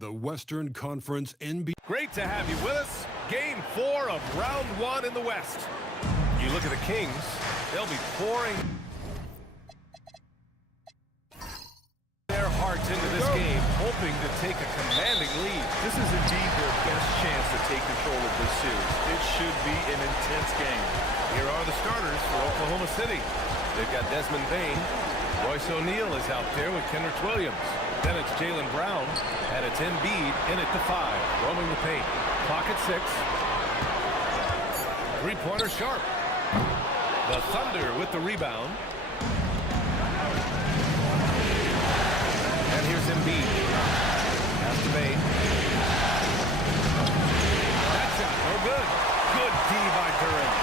The Western Conference NBN. Great to have you with us. Game 4 of round 1 in the West. You look at the Kings, they'll be pouring their hearts into this game, hoping to take a commanding lead. This is indeed their best chance to take control of this series. It should be an intense game. Here are the starters for Oklahoma City. They've got Desmond Bain. Royce O'Neal is out there with Kenrich Williams. Then it's Jaylen Brown, and it's Embiid in at the 5, roaming the paint. Clock at 6. Three-pointer Sharp. The Thunder with the rebound. And here's Embiid. Pass to Bain. That shot, no good. Good D by Duran.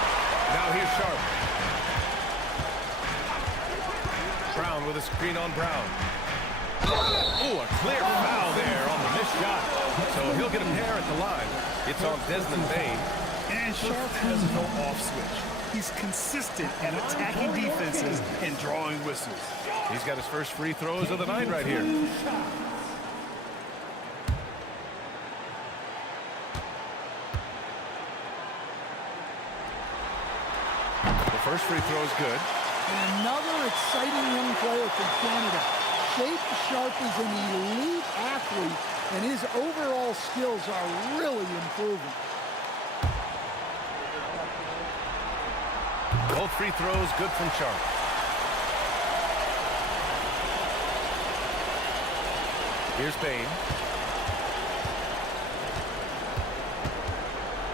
Now here's Sharp. Brown with a screen on Brown. Oh, a clear foul there on the missed shot. So he'll get a pair at the line. It's on Desmond Bain. And Sharp has no off switch. He's consistent in attacking defenses and drawing whistles. He's got his first free throws of the night right here. The first free throw is good. And another exciting young player from Canada. Shape Sharp is an elite athlete, and his overall skills are really improving. Both free throws good from Sharp. Here's Bain.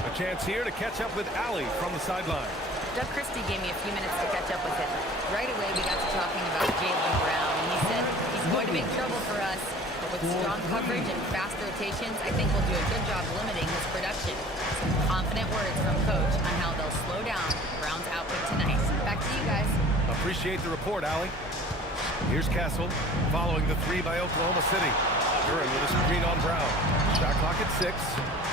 A chance here to catch up with Allie from the sideline. Doug Christie gave me a few minutes to catch up with him. Right away, we got to talking about Jaylen Brown, and he said he's going to make trouble for us, but with strong coverage and fast rotations, I think we'll do a good job limiting his production. Some confident words from Coach on how they'll slow down Brown's output tonight. Back to you guys. Appreciate the report, Allie. Here's Castle, following the 3 by Oklahoma City. Duran with a screen on Brown. Shot clock at 6,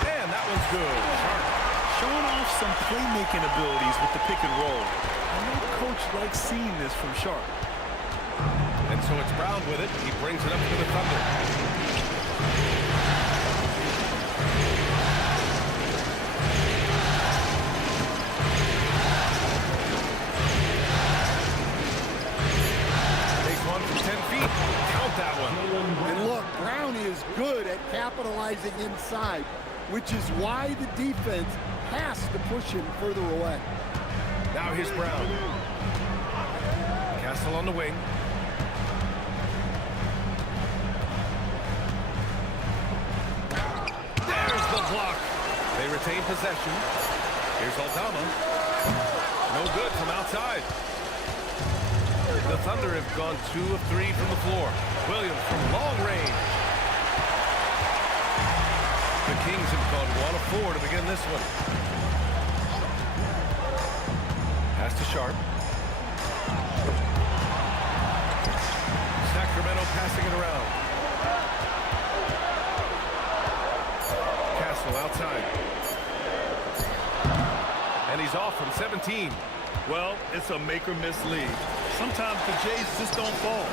and that one's good. Sharp. Showing off some playmaking abilities with the pick and roll. I know Coach likes seeing this from Sharp. And so it's Brown with it. He brings it up to the Thunder. Takes one from 10 feet. Count that one. And look, Brown is good at capitalizing inside, which is why the defense has to push him further away. Now here's Brown. Castle on the wing. There's the block. They retain possession. Here's Aldama. No good from outside. The Thunder have gone 2 of 3 from the floor. Williams from long range. The Kings have gone 1 of 4 to begin this one. Pass to Sharp. Sacramento passing it around. Castle outside. And he's off from 17. Well, it's a make-or-miss league. Sometimes the Jays just don't fall.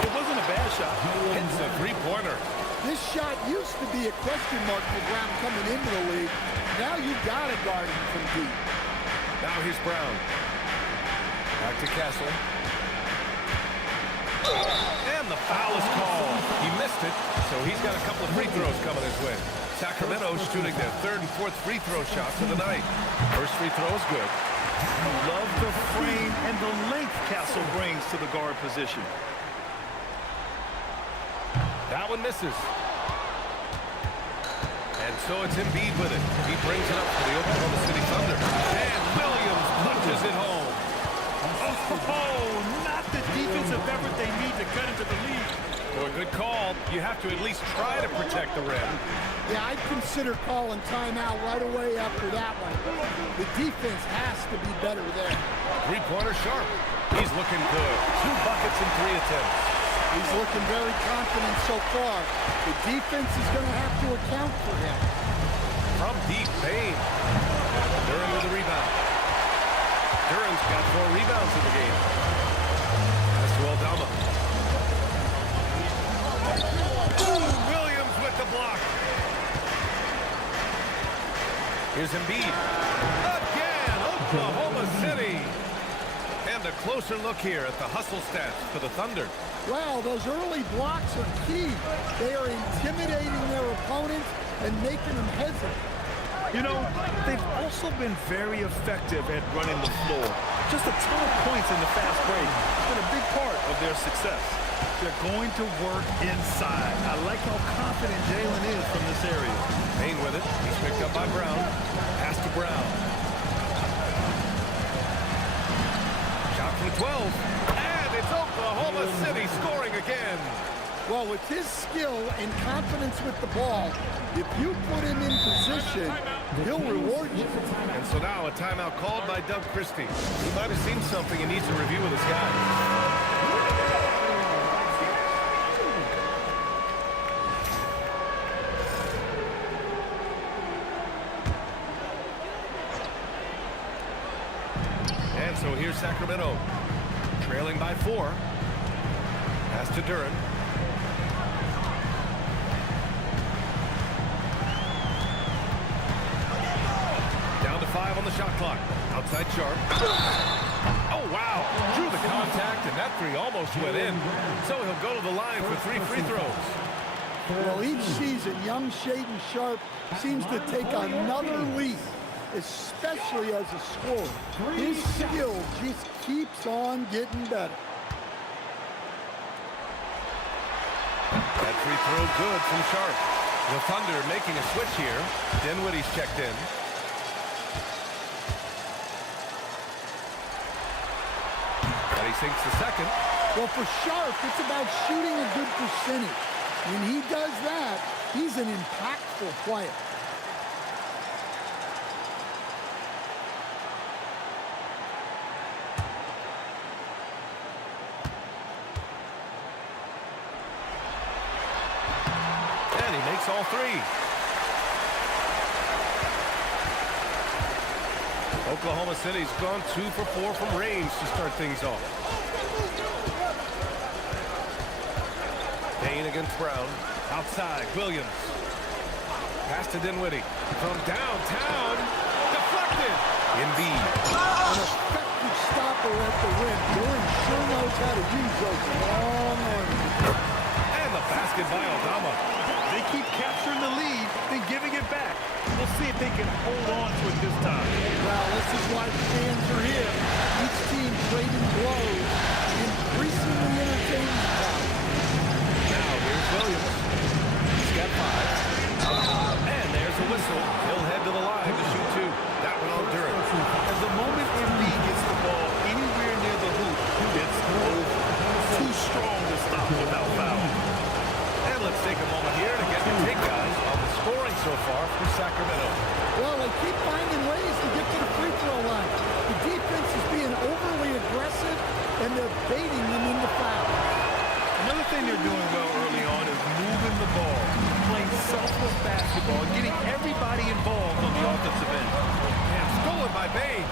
It wasn't a bad shot. It's a three-pointer. This shot used to be a question mark for Brown coming into the league. Now you've got to guard him from deep. Now here's Brown. Back to Castle. And the foul is called. He missed it, so he's got a couple of free throws coming his way. Sacramento shooting their 3rd and 4th free throw shots of the night. First free throw is good. Love the frame and the length Castle brings to the guard position. That one misses. And so it's Embiid with it. He brings it up to the Oklahoma City Thunder. And Williams punches it home. Oh, not the defensive effort they need to cut into the lead. For a good call, you have to at least try to protect the rim. Yeah, I'd consider calling timeout right away after that one. The defense has to be better there. Three-pointer Sharp. He's looking good. 2 buckets in 3 attempts. He's looking very confident so far. The defense is going to have to account for him. From deep, Bain. Duran with the rebound. Duran's got 4 rebounds in the game. Pass to Aldama. Ooh, Williams with at the block. Here's Embiid. Again, Oklahoma City. And a closer look here at the hustle stats for the Thunder. Wow, those early blocks are key. They are intimidating their opponents and making them hesitate. You know, they've also been very effective at running the floor. Just a ton of points in the fast break has been a big part of their success. They're going to work inside. I like how confident Jalen is from this area. Payne with it. He's picked up by Brown. Pass to Brown. Shot from 12. And it's Oklahoma City scoring again. Well, with his skill and confidence with the ball, if you put him in position, he'll reward you. And so now a timeout called by Doug Christie. He might have seen something and needs to review with his guys. And so here's Sacramento, trailing by 4. Pass to Duren. Down to 5 on the shot clock. Outside Sharp. Oh, wow. Drew the contact, and that three almost went in. So he'll go to the line for 3 free throws. Well, each season, young Shaedon Sharp seems to take another leap, especially as a scorer. His skill just keeps on getting better. That free throw good from Sharp. The Thunder making a switch here. Dinwiddie's checked in. And he sinks the second. Well, for Sharp, it's about shooting a good percentage. When he does that, he's an impactful player. And he makes all 3. Oklahoma City's gone 2 for 4 from range to start things off. Payne against Brown. Outside, Williams. Pass to Dinwiddie. From downtown. Deflected. Embiid. An effective stopper at the rim. Duren sure knows how to use those long arms. And the basket by Aldama. They keep capturing the lead, then giving it back. We'll see if they can hold on to it this time. Well, this is why the fans are here. Each team trading blows, increasingly entertaining crowd. Now here's Williams. He's got 5. And there's a whistle. He'll head to the line to shoot 2. That one on Duren. As the moment Embiid gets the ball anywhere near the hoop, it's over. Too strong to stop without foul. And let's take a moment here to get your take, guys, on the scoring so far for Sacramento. Well, they keep finding ways to get to the free throw line. The defense is being overly aggressive, and they're baiting them into fouls. Another thing they're doing well early on is moving the ball, playing selfless basketball, and getting everybody involved on the offensive end. And stolen by Payne.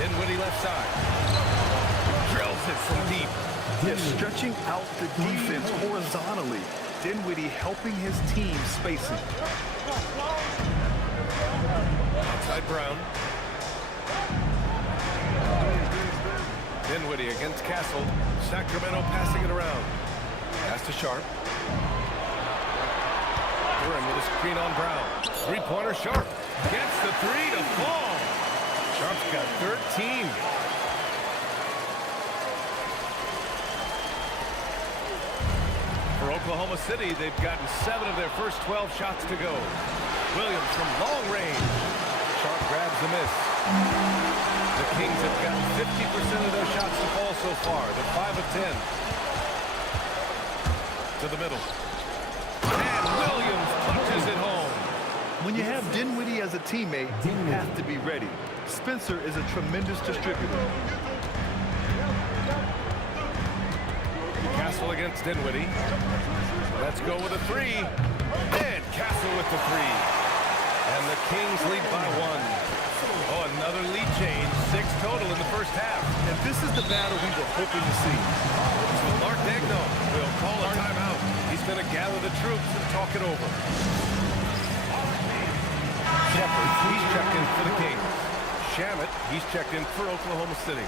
Dinwiddie left side. Drills it from deep. They're stretching out the defense horizontally. Dinwiddie helping his team spacing. Outside Brown. Dinwiddie against Castle. Sacramento passing it around. Pass to Sharp. Duren with a screen on Brown. Three-pointer Sharp. Gets the 3 to fall. Sharp's got 13. For Oklahoma City, they've gotten 7 of their first 12 shots to go. Williams from long range. Sharp grabs the miss. The Kings have gotten 50% of their shots to fall so far. They're 5 of 10. To the middle. And Williams punches it home. When you have Dinwiddie as a teammate, you have to be ready. Spencer is a tremendous distributor. Castle against Dinwiddie. Let's go with a 3. And Castle with the 3. And the Kings lead by 1. Oh, another lead change. 6 total in the first half. And This is the battle we were hoping to see. So Mark Dagno will call a timeout. He's going to gather the troops and talk it over. Shepard, he's checked in for the Kings. Shamet, he's checked in for Oklahoma City.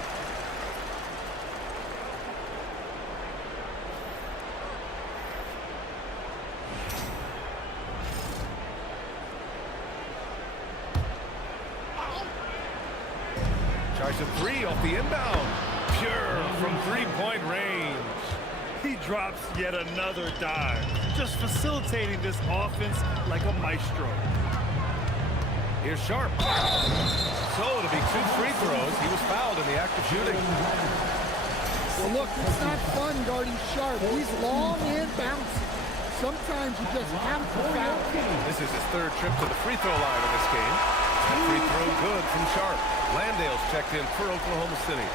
Tries a three off the inbound. Pure from three-point range. He drops yet another dive, just facilitating this offense like a maestro. Here's Sharp. So it'll be 2 free throws. He was fouled in the act of shooting. Well, look, it's not fun guarding Sharp. He's long and bouncy. Sometimes you just have to foul him. This is his 3rd trip to the free throw line in this game. That free throw good from Sharp. Landale's checked in for Oklahoma City.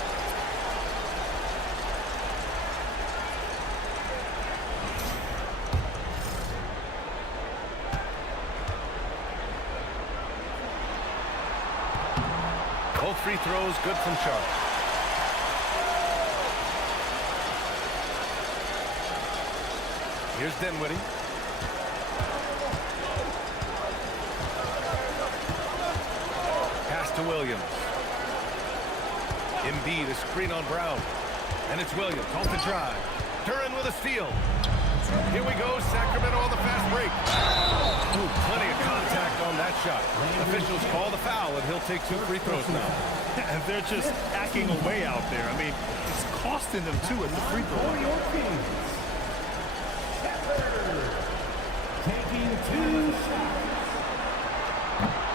Both free throws good from Sharp. Here's Dinwiddie. Pass to Williams. Embiid, a screen on Brown. And it's Williams off the drive. Duran with a steal. Here we go, Sacramento on the fast break. Ooh, plenty of contact on that shot. Officials call the foul, and he'll take 2 free throws now. And they're just hacking away out there. I mean, it's costing them too at the free throw line. Taking 2 shots.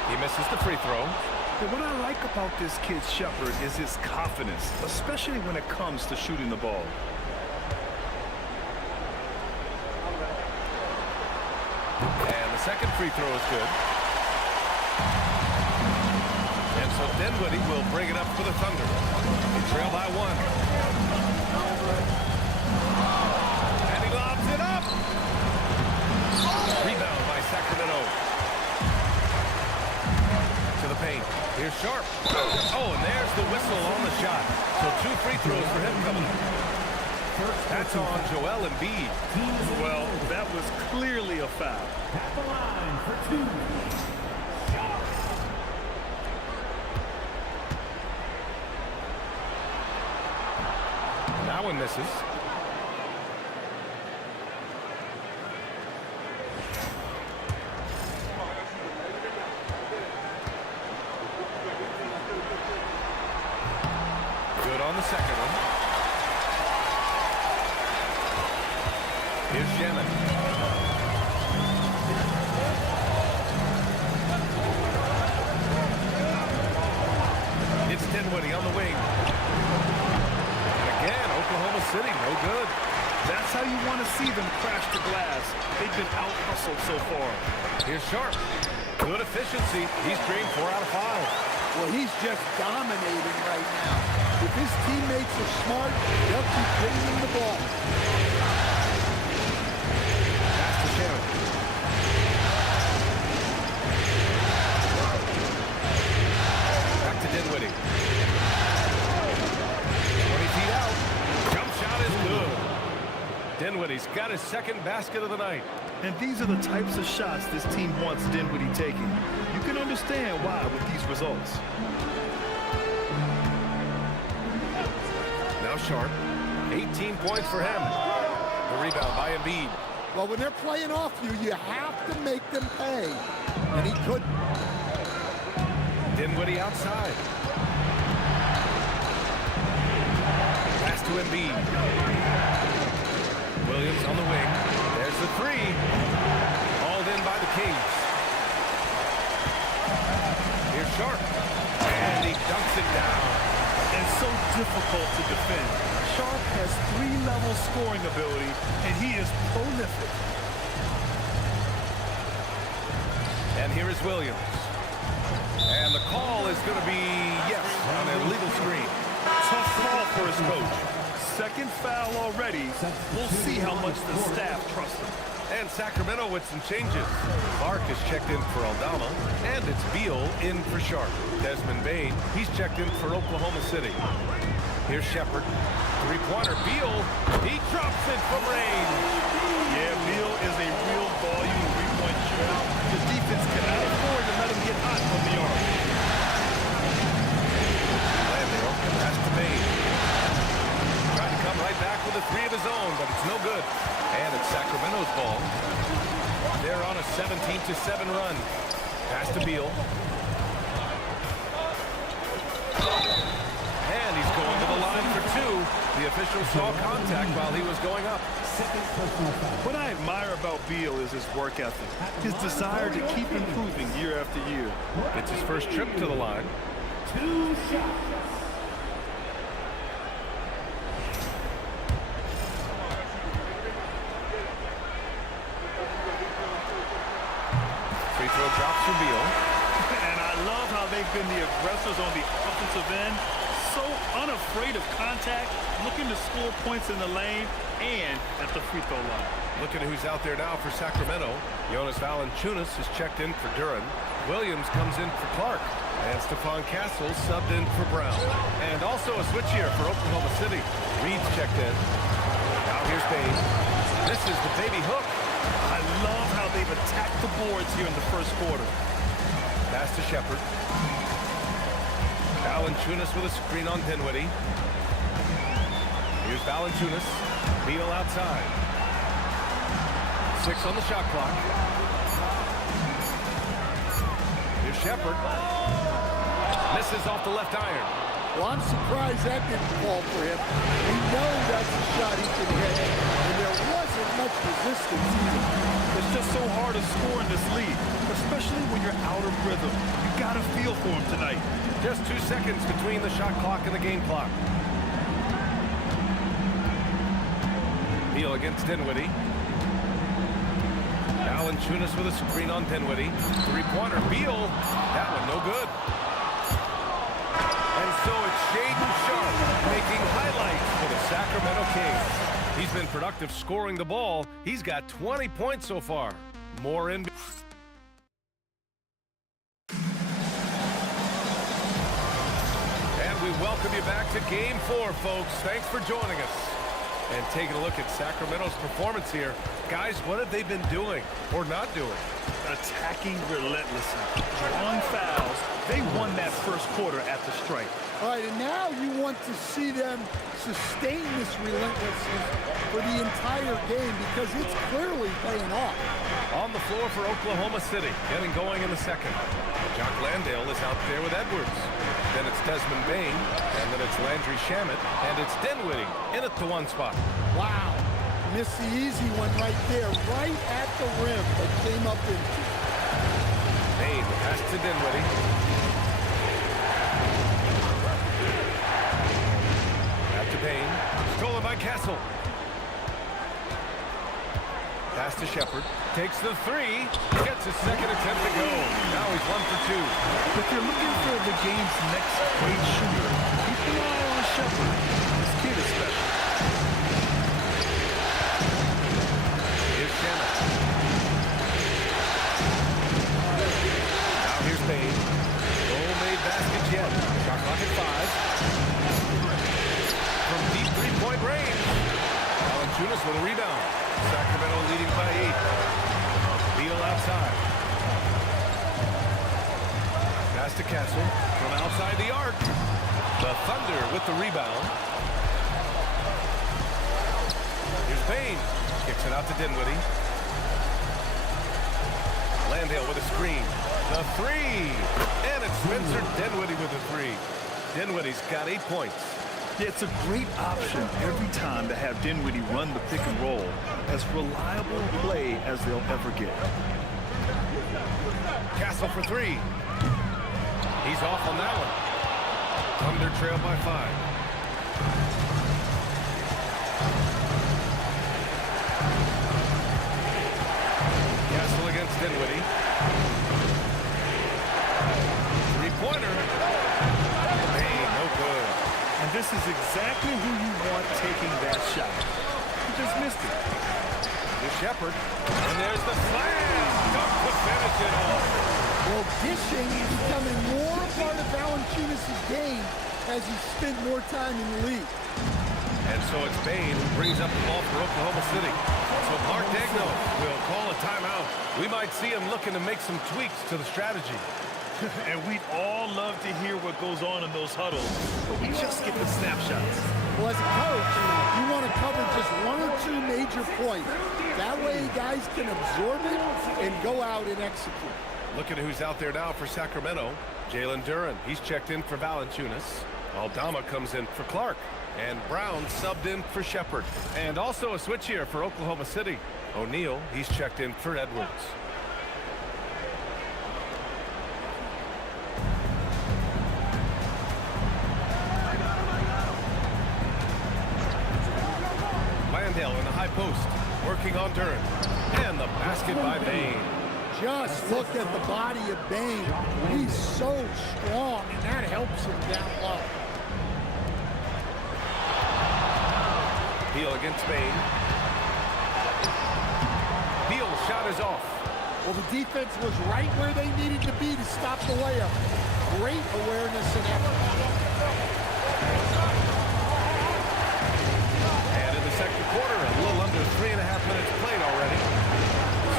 He misses the free throw. But what I like about this kid, Shepard, is his confidence, especially when it comes to shooting the ball. And the second free throw is good. And so Dinwiddie will bring it up for the Thunder. They trail by 1. And he lobs it up. Rebound by Sacramento. To the paint. Here's Sharp. Oh, and there's the whistle on the shot. So 2 free throws for him coming up. That's on Joel Embiid. Well, that was clearly a foul. At the line for 2. That one misses. Good on the second one. Here's Shannon. It's Dinwiddie on the wing. And again, Oklahoma City, no good. That's how you want to see them crash the glass. They've been out-hustled so far. Here's Sharp. Good efficiency. He's drained 4 out of 5. Well, he's just dominating right now. If his teammates are smart, they'll keep getting him the ball. Pass to Shannon. Back to Dinwiddie. 20 feet out. Jump shot is good. Dinwiddie's got his 2nd basket of the night. And these are the types of shots this team wants Dinwiddie taking. You can understand why with these results. Now Sharp. 18 points for him. The rebound by Embiid. Well, when they're playing off you, you have to make them pay. And he couldn't. Dinwiddie outside. Pass to Embiid. Williams on the wing. There's the 3. Hauled in by the Kings. Here's Sharp. And he dunks it down. And so difficult to defend. Sharp has 3-level scoring ability, and he is prolific. And here is Williams. And the call is going to be, yes, on a illegal screen. Tough call for his coach. 2nd foul already. We'll see how much the staff trusts him. And Sacramento with some changes. Clark is checked in for Aldama, and it's Beal in for Sharp. Desmond Bane, he's checked in for Oklahoma City. Here's Shepard. Three-pointer. Beal. He drops it from range. Yeah, Beal is a real volume three-point shooter. The defense cannot afford to let him get hot from the arc. Landale. Pass to Bain. Trying to come right back with a three of his own, but it's no good. And it's Sacramento's ball. They're on a 17-7 run. Pass to Beal. And he's going to the line for two. The official saw contact while he was going up. What I admire about Beal is his work ethic, his desire to keep improving year after year. It's his first trip to the line. 2 shots. Free throw drops for Beal. And I love how they've been the aggressors on the offensive end. So unafraid of contact, looking to score points in the lane and at the free throw line. Looking at who's out there now for Sacramento. Jonas Valanciunas is checked in for Duran. Williams comes in for Clark. And Stephon Castle subbed in for Brown. And also a switch here for Oklahoma City. Reed's checked in. Now here's Bain. This is the baby hook. I love how they've attacked the boards here in the first quarter. Pass to Shepard. Valanciunas with a screen on Dinwiddie. Here's Valanciunas. Beal outside. 6 on the shot clock. Here's Shepard. Misses off the left iron. Well, I'm surprised that didn't fall for him. We know that's a shot he can hit, and there wasn't much resistance either. It's just so hard to score in this league, especially when you're out of rhythm. You got to feel for him tonight. Just 2 seconds between the shot clock and the game clock. Beal against Dinwiddie. Valanciunas with a screen on Dinwiddie. Three-pointer. Beal. That one no good. And so it's Shaedon Sharpe making highlights for the Sacramento Kings. He's been productive scoring the ball. He's got 20 points so far. More in. And we welcome you back to Game 4, folks. Thanks for joining us. And taking a look at Sacramento's performance here. Guys, what have they been doing or not doing? Attacking relentlessly, drawing fouls. They won that first quarter at the stripe. All right, and now you want to see them sustain this relentlessness for the entire game because it's clearly paying off. On the floor for Oklahoma City, getting going in the second. Jock Landale is out there with Edwards. Then it's Desmond Bain, and then it's Landry Shamet, and it's Dinwiddie in at the one spot. Wow. Missed the easy one right there, right at the rim, but came up empty. Bain pass to Dinwiddie. Back to Bain. Stolen by Castle. Pass to Shepard. Takes the three. Gets his second attempt to go. Now he's 1 for 2. If you're looking for the game's next great shooter, keep an eye on Shepard. This kid is special. Here's Shamet. Now here's Bain. No made baskets yet. Shot clock at 5. From deep three-point range. Valanciunas with a rebound. Sacramento leading by 8. Beal outside. Pass to Castle from outside the arc. The Thunder with the rebound. Here's Bain. Kicks it out to Dinwiddie. Landale with a screen. The three. And it's Spencer Dinwiddie with the three. Dinwiddie's got 8 points. Yeah, it's a great option every time to have Dinwiddie run the pick and roll. As reliable a play as they'll ever get. Castle for 3. He's off on that one. Thunder trail by 5. Castle against Dinwiddie. Three-pointer. Hey, no good. And this is exactly who you want taking that shot. He just missed it. Here's Shepard. And there's the slam. Dunk to finish it off. Well, dishing is becoming more a part of Valanciunas' game as as he spent more time in the league. And so it's Bain who brings up the ball for Oklahoma City. So Mark Degno will call a timeout. We might see him looking to make some tweaks to the strategy. And we'd all love to hear what goes on in those huddles, but we just get the snapshots. Well, as a coach, you want to cover just one or two major points. That way guys can absorb it and go out and execute. Look at who's out there now for Sacramento. Jalen Duren. He's checked in for Valanciunas. Aldama comes in for Clark. And Brown subbed in for Shepard. And also a switch here for Oklahoma City. O'Neal, he's checked in for Edwards. Landale in the high post, working on Duren. And the basket by Bain. Just look at the body of Bain. He's so strong, and that helps him down low. Beal against Bain. Beal's shot is off. Well, the defense was right where they needed to be to stop the layup. Great awareness and effort. And in the second quarter, a little under 3.5 minutes played already.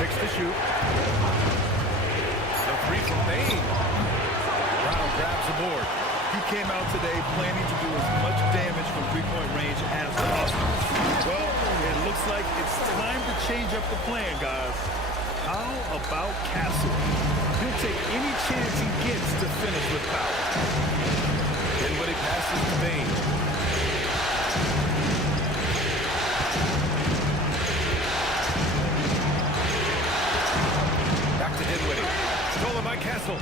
6 to shoot. The three from Bain. Brown grabs the board. He came out today planning to do as much damage from three-point range as possible. Well, it looks like it's time to change up the plan, guys. How about Castle? He'll take any chance he gets to finish with power. Dinwiddie passes to Bain. Back to Dinwiddie. Stolen by Castle.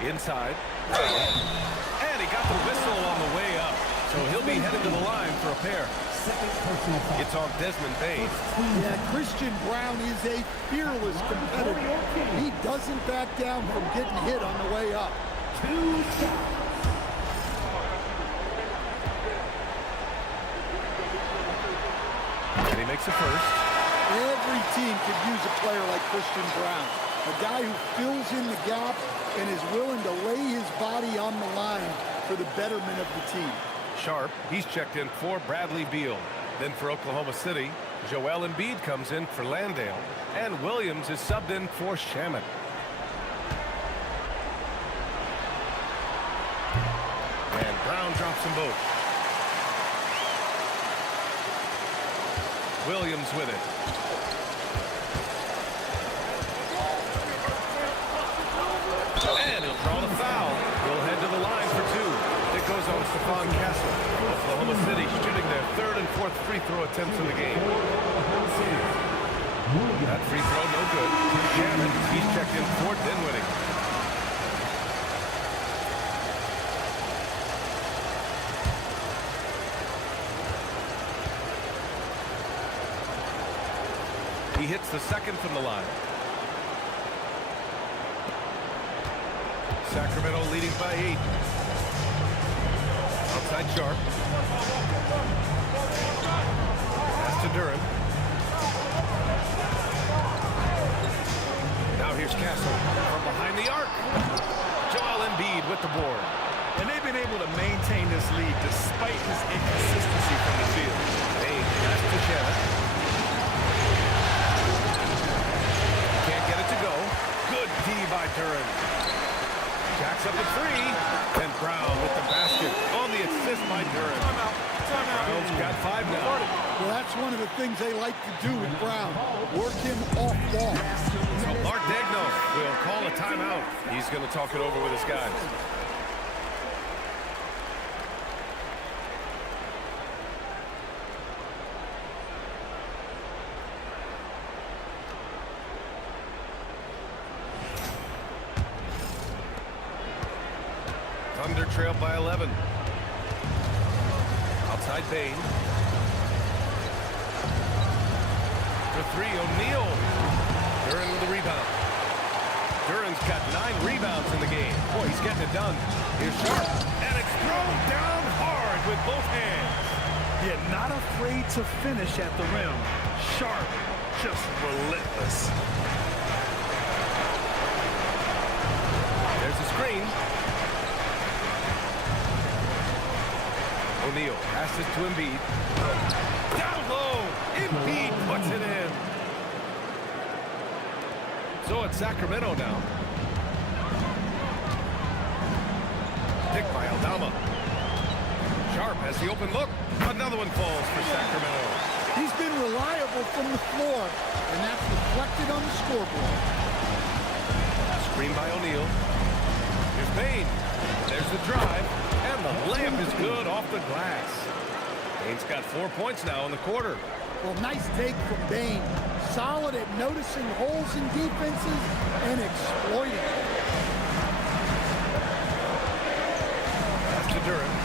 Inside. And he got the whistle on the way up. So he'll be headed to the line for a pair. It's on Desmond Bain. Yeah, Christian Brown is a fearless competitor. He doesn't back down from getting hit on the way up. 2 shots. And he makes a first. Every team could use a player like Christian Brown. A guy who fills in the gap and is willing to lay his body on the line for the betterment of the team. Sharp, he's checked in for Bradley Beal. Then for Oklahoma City, Joel Embiid comes in for Landale. And Williams is subbed in for Shaman. And Brown drops them both. Williams with it. And he'll draw the foul. He'll head to the line for two. It goes on Stephon Castle. Oklahoma City shooting their third and fourth free throw attempts in the game. That free throw no good. Shannon, he's checked in for Dinwiddie. He hits the second from the line. Sacramento leading by 8. Outside Sharp. Pass to Duren. Now here's Castle from behind the arc. Joel Embiid with the board. And they've been able to maintain this lead despite his inconsistency from the field. Bain pass to Shannon. Can't get it to go. Good D by Duren. Jacks up a three. And Brown with the basket on the assist by Duren. Brown's got 5 now. Well, that's one of the things they like to do with Brown. Work him off ball. So Mark Degno will call a timeout. He's going to talk it over with his guys. Thunder trailed by 11. Outside Bain. For three, O'Neal. Duren with the rebound. Duren's got 9 rebounds in the game. Boy, he's getting it done. Here's Sharp. And it's thrown down hard with both hands. Yet not afraid to finish at the rim. Sharp, just relentless. There's a screen. O'Neal passes to Embiid. Down low. Embiid puts it in. So it's Sacramento now. Picked by Aldama. Sharp has the open look. Another one falls for Sacramento. He's been reliable from the floor, and that's reflected on the scoreboard. Screen by O'Neal. Here's Bain. There's the drive, and the layup is good off the glass. Bain's got 4 points now in the quarter. Well, nice take from Bain. Solid at noticing holes in defenses and exploiting them. Pass to Durant.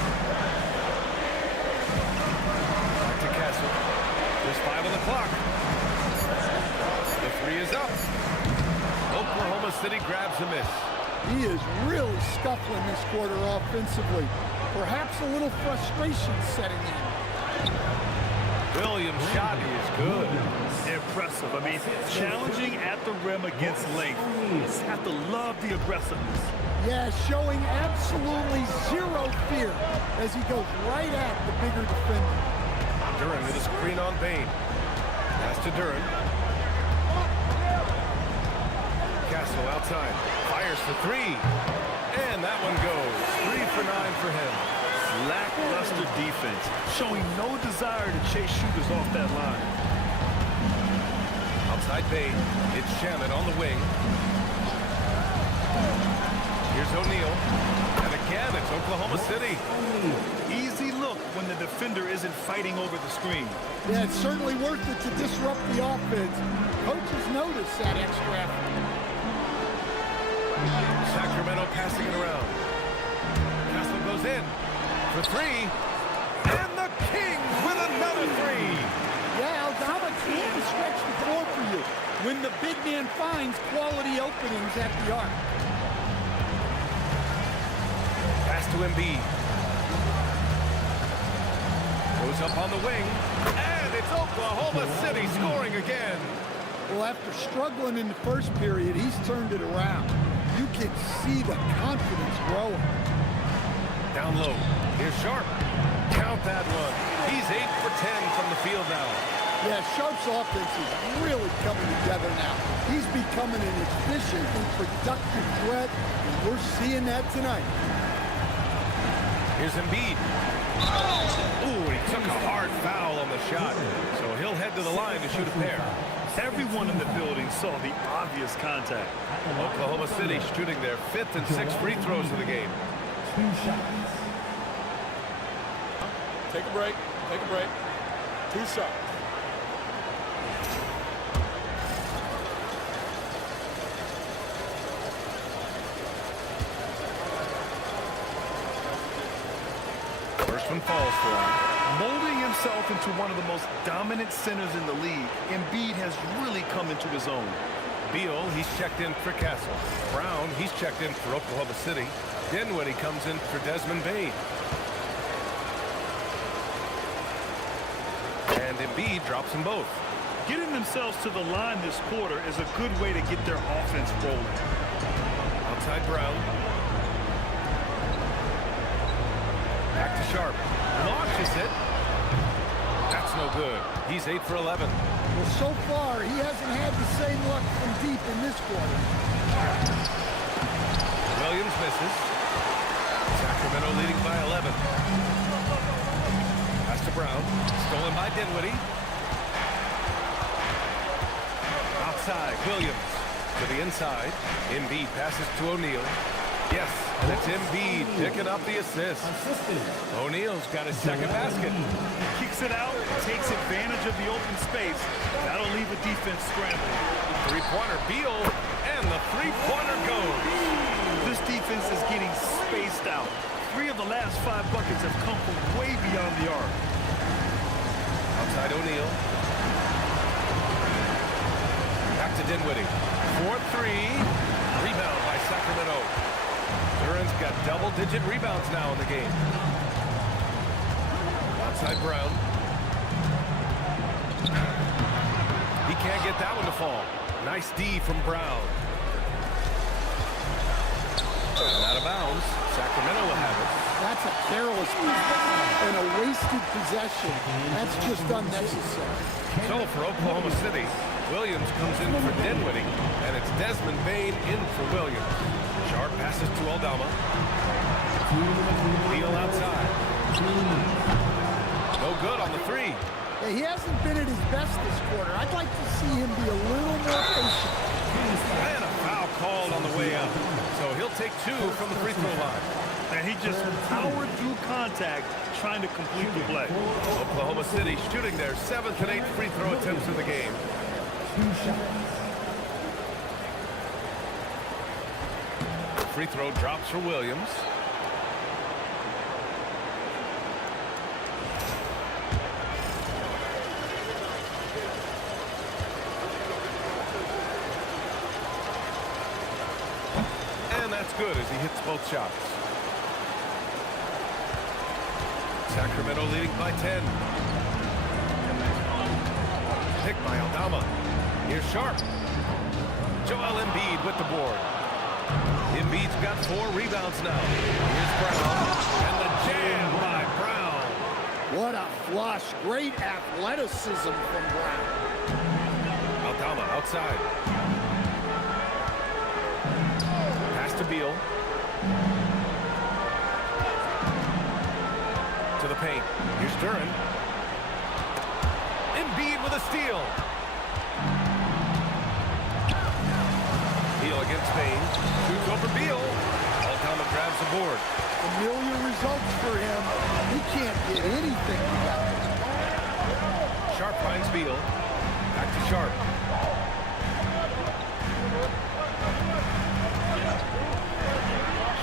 Back to Castle. There's 5 on the clock. The three is up. Oklahoma City grabs a miss. He is really scuffling this quarter offensively. Perhaps a little frustration setting in. Williams' shot is good. Impressive. I mean, challenging at the rim against length. You just have to love the aggressiveness. Yeah, showing absolutely zero fear as he goes right at the bigger defender. Durant with a screen on Bain. Pass to Durant. Castle outside. Fires for three. And that one goes. 3 for 9 for him. Lackluster defense, showing no desire to chase shooters off that line. Outside Bain. It's Shannon on the wing. Here's O'Neal. And again, it's Oklahoma City. Easy look when the defender isn't fighting over the screen. Yeah, it's certainly worth it to disrupt the offense. Coaches notice that extra effort. Sacramento passing it around. Castle goes in for three. And the Kings with another three. Yeah, Aldama can stretch the floor for you when the big man finds quality openings at the arc. Pass to Embiid. Goes up on the wing. And it's Oklahoma City scoring again. Well, after struggling in the first period, he's turned it around. You can see the confidence growing. Down low. Here's Sharp. Count that one. He's 8 for 10 from the field now. Yeah, Sharp's offense is really coming together now. He's becoming an efficient and productive threat, and we're seeing that tonight. Here's Embiid. Ooh, he took a hard foul on the shot, so he'll head to the line to shoot a pair. Everyone in the building saw the obvious contact. Oklahoma City shooting their 5th and 6th free throws of the game. 2 shots. Take a break. Take a break. 2 shots. First one falls for him. Molding himself into one of the most dominant centers in the league, Embiid has really come into his own. Beal, he's checked in for Castle. Brown, he's checked in for Oklahoma City. Dinwiddie comes in for Desmond Bain. And Embiid drops them both. Getting themselves to the line this quarter is a good way to get their offense rolling. Outside Brown. Back to Sharp. Launches it. That's no good. He's 8 for 11. Well, so far, he hasn't had the same luck from deep in this quarter. Williams misses. Sacramento leading by 11. Pass to Brown. Stolen by Dinwiddie. Outside, Williams to the inside. Embiid passes to O'Neal. Yes, and it's Embiid picking up the assist. O'Neal's got his second basket. Kicks it out, takes advantage of the open space. That'll leave a defense scrambling. Three-pointer, Beal, and the three-pointer goes. This defense is getting spaced out. 3 of the last 5 buckets have come from way beyond the arc. Outside O'Neal. Back to Dinwiddie. 4-3. Rebound by Sacramento. Durant's got double-digit rebounds now in the game. Outside Brown. He can't get that one to fall. Nice D from Brown. And out of bounds. Sacramento will have it. That's a careless pass and a wasted possession. That's just unnecessary. So for Oklahoma City, Williams comes in for Dinwiddie, and it's Desmond Bain in for Williams. Sharp passes to Aldama. Beal outside. No good on the three. Yeah, he hasn't been at his best this quarter. I'd like to see him be a little more patient. And a foul called on the way up. So he'll take 2 from the free throw line. And he just powered through contact trying to complete the play. Oklahoma City shooting their 7th and 8th free throw attempts of the game. Free throw drops for Williams. And that's good as he hits both shots. Sacramento leading by 10. Picked by Aldama. Here's Sharp. Joel Embiid with the board. Embiid's got 4 rebounds now. Here's Brown. And the jam by Brown. What a flush. Great athleticism from Brown. Aldama outside. Pass to Beal. To the paint. Here's Duran. Embiid with a steal. Beal against Bain. Shoots over Beal. Aldama grabs the board. Familiar results for him. He can't get anything together. Sharp finds Beal. Back to Sharp.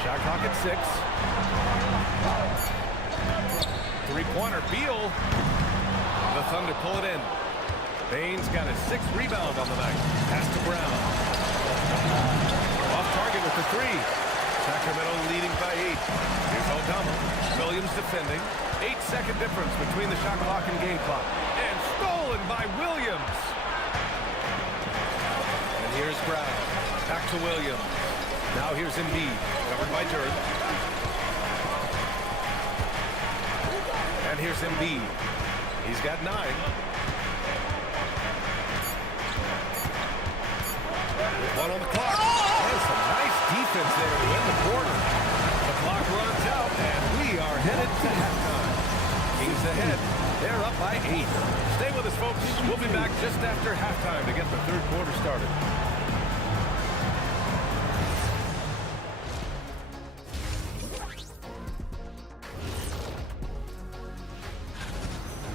Shot clock at 6. Three-pointer. Beal. The Thunder pull it in. Bain's got his 6th rebound on the night. Pass to Brown. Off target with the 3. Sacramento leading by 8. Here's Aldama. Williams defending. 8-second difference between the shot clock and game clock. And stolen by Williams. And here's Brown. Back to Williams. Now here's Embiid. Covered by Duran. And here's Embiid. He's got 9. With 1 on the clock. There's some nice defense there to win the quarter. The clock runs out, and we are headed to halftime. Kings ahead. They're up by 8. Stay with us, folks. We'll be back just after halftime to get the third quarter started.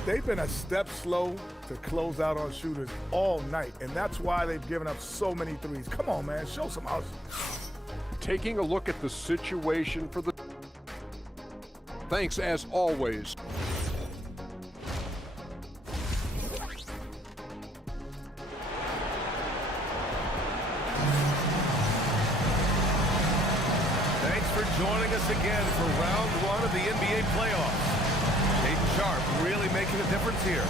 They've been a step slow to close out on shooters all night, and that's why they've given up so many threes. Come on, man, show some hustle. Taking a look at the situation for the... Thanks as always. Thanks for joining us again for round 1 of the NBA playoffs. Sharp really making a difference here.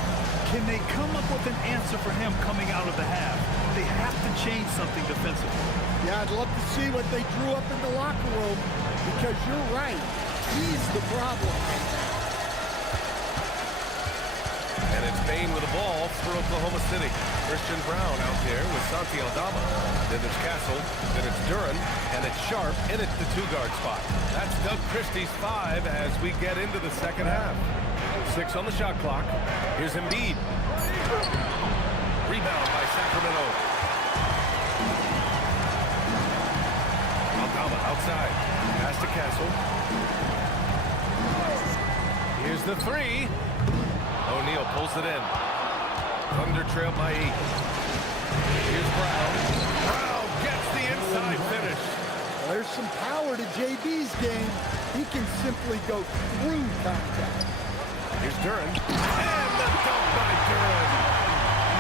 Can they come up with an answer for him coming out of the half? They have to change something defensively. Yeah, I'd love to see what they drew up in the locker room, because you're right. He's the problem. And it's Bain with the ball for Oklahoma City. Christian Brown out there with Santi Aldama. Then it's Castle, then it's Duran, and it's Sharp in at the 2-guard spot. That's Doug Christie's 5 as we get into the second half. 6 on the shot clock. Here's Embiid. Rebound by Sacramento. Aldama outside. Pass to Castle. Here's the 3. O'Neal pulls it in. Thunder trail by 8. Here's Brown. Brown gets the inside finish. Well, there's some power to JB's game. He can simply go through contact. Here's Duran. And the dunk by Duran.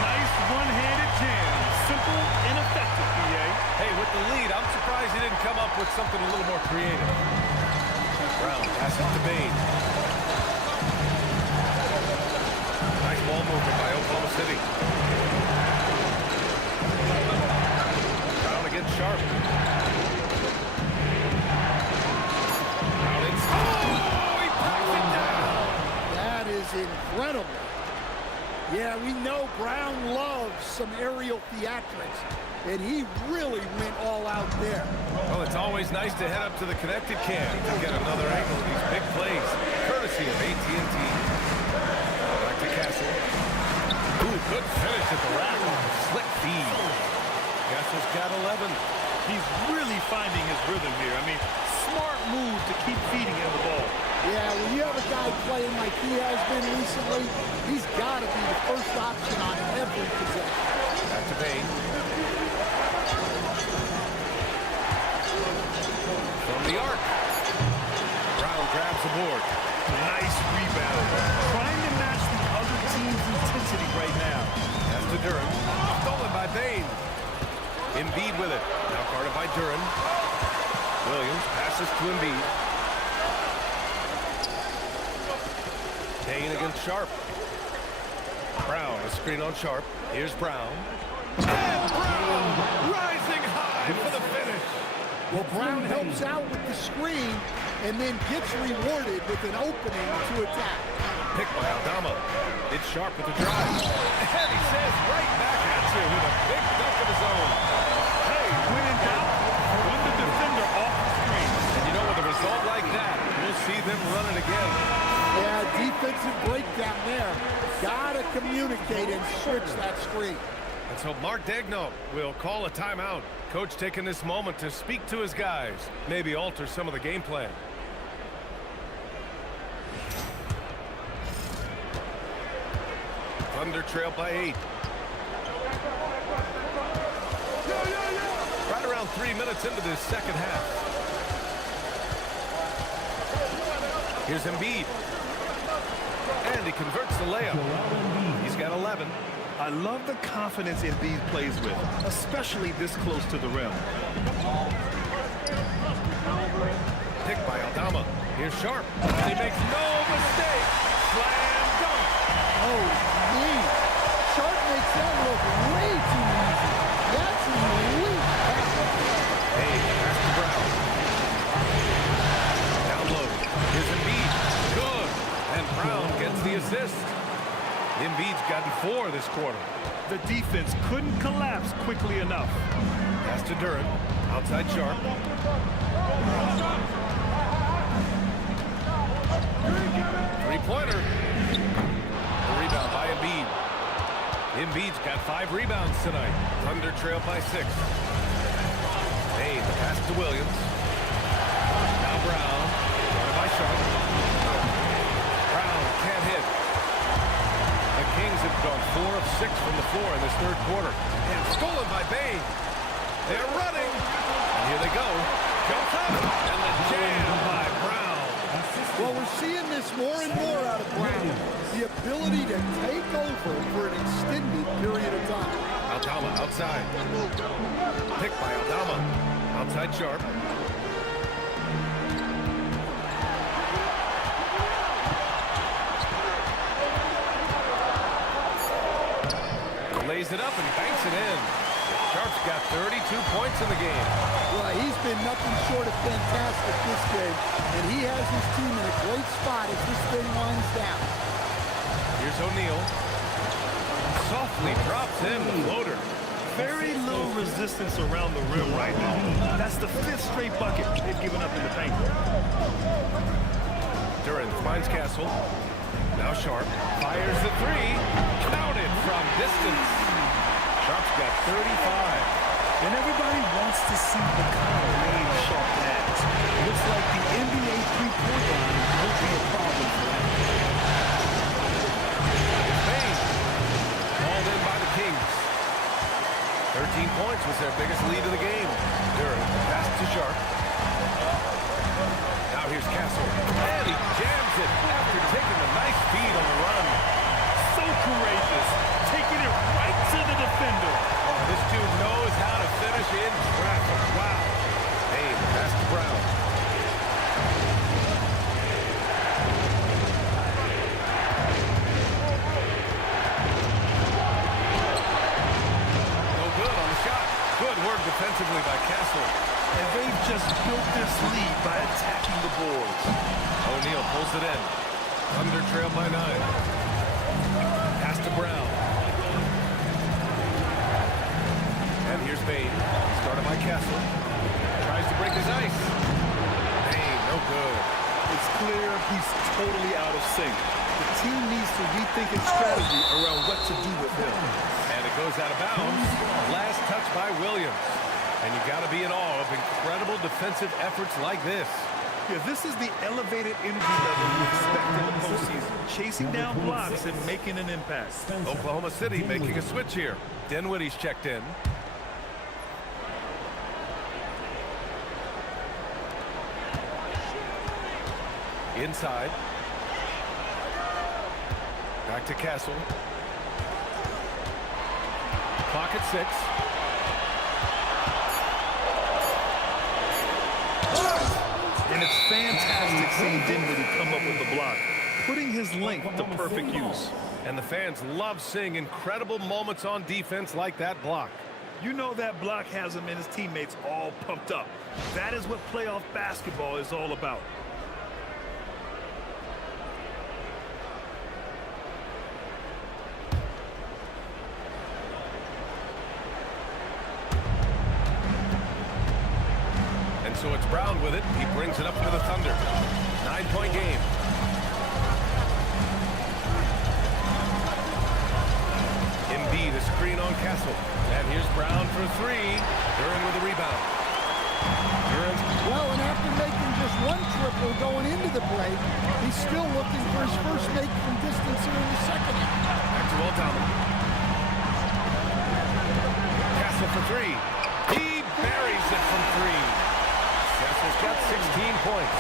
Nice one-handed jam. Simple and effective, BA. Hey, with the lead, I'm surprised he didn't come up with something a little more creative. Brown passes to Bain. Nice ball movement by Oklahoma City. Brown against Sharp. Brown in. Oh! Yeah, we know Brown loves some aerial theatrics, and he really went all out there. Well, it's always nice to head up to the connected cam to get another angle of these big plays, courtesy of AT&T. Back to Castle. Ooh, good finish at the rack on a slick feed. Castle's got 11. He's really finding his rhythm here. I mean, smart move to keep feeding him the ball. Yeah, when you have a guy playing like he has been recently, he's got to be the first option on every possession. Back to Payne. From the arc. Brown grabs the board. Nice rebound. Trying to match the other team's intensity right now. Pass to Duran. Stolen by Payne. Embiid with it. Now guarded by Duran. Williams passes to Embiid. Payne against Sharp. Brown, a screen on Sharp. Here's Brown. And Brown rising high for the finish. Well, Brown helps out with the screen and then gets rewarded with an opening to attack. Picked by Aldama. It's Sharp with the drive. And he says right back at you with a big dunk of his own. Hey, when in doubt, run the defender off the screen. And you know, with a result like that, we'll see them run it again. Yeah, defensive breakdown there. Gotta communicate and switch that screen. And so Mark Daigneault will call a timeout. Coach taking this moment to speak to his guys, maybe alter some of the game plan. Thunder trail by 8. Right around 3 minutes into this second half. Here's Embiid. And he converts the layup. He's got 11. I love the confidence Embiid plays with, especially this close to the rim. Picked by Aldama. Here's Sharp. He makes no mistake. Slam dunk. Oh, man. Sharp makes that look way too easy. That's elite. Hey, pass to Brown. Down low. Here's Embiid. Good. And Brown gets the assist. Embiid's gotten 4 this quarter. The defense couldn't collapse quickly enough. Pass to Duran. Outside Sharp. Three-pointer. The rebound by Embiid. Embiid's got 5 rebounds tonight. Thunder trail by 6. Payne, the pass to Williams. Now Brown. Guarded by Sharp. Brown can't hit. The Kings have gone 4 of 6 from the floor in this third quarter. And stolen by Payne. They're running. And here they go. Jumps up. And the jam by Brown. Well, we're seeing this more and more out of Brown. The ability to take over for an extended period of time. Aldama outside. Picked by Aldama. Outside Sharp. Lays it up and banks it in. Sharp's got 32 points in the game. Well, he's been nothing short of fantastic this game, and he has his team in a great spot as this thing winds down. Here's O'Neal. Softly drops in the floater. Very little resistance around the rim right now. That's the 5th straight bucket they've given up in the paint. Duran finds Castle. Now Sharp fires the 3. Counted from distance. Sharp's got 35. And everybody wants to see the kind of range Sharp has. Looks like the NBA three-point line won't be a problem for him. Payne. Called in by the Kings. 13 points was their biggest lead of the game. Duran pass to Sharp. Now here's Castle. And he jams it after taking a nice feed on the run. So courageous, taking it right to the defender. Oh, this dude knows how to finish in traffic. Wow. Hey, pass to Brown. No good on the shot. Good work defensively by Castle. And they've just built this lead by attacking the boards. O'Neal pulls it in. Thunder trail by 9. Pass Pass to Brown. And here's Bain. Started by Castle. Tries to break his ice. Bain, no good. It's clear he's totally out of sync. The team needs to rethink its strategy around what to do with him. And it goes out of bounds. Last touch by Williams. And you got to be in awe of incredible defensive efforts like this. Yeah, this is the elevated energy level you expect in the postseason. Chasing down blocks and making an impact. Oklahoma City making a switch here. Dinwiddie's checked in. Inside. Back to Castle. Clock at 6. And it's fantastic seeing Dinwiddie come up with the block, putting his length to perfect use. And the fans love seeing incredible moments on defense like that block. You know that block has him and his teammates all pumped up. That is what playoff basketball is all about. So it's Brown with it. He brings it up for the Thunder. 9-point game. Embiid, a screen on Castle. And here's Brown for 3. Duran with the rebound. Duran's... Well, and after making just one triple going into the break, he's still looking for his first make from distance here in the second. Back to Aldama. Castle for 3. He buries it from 3. Castle's got 16 points.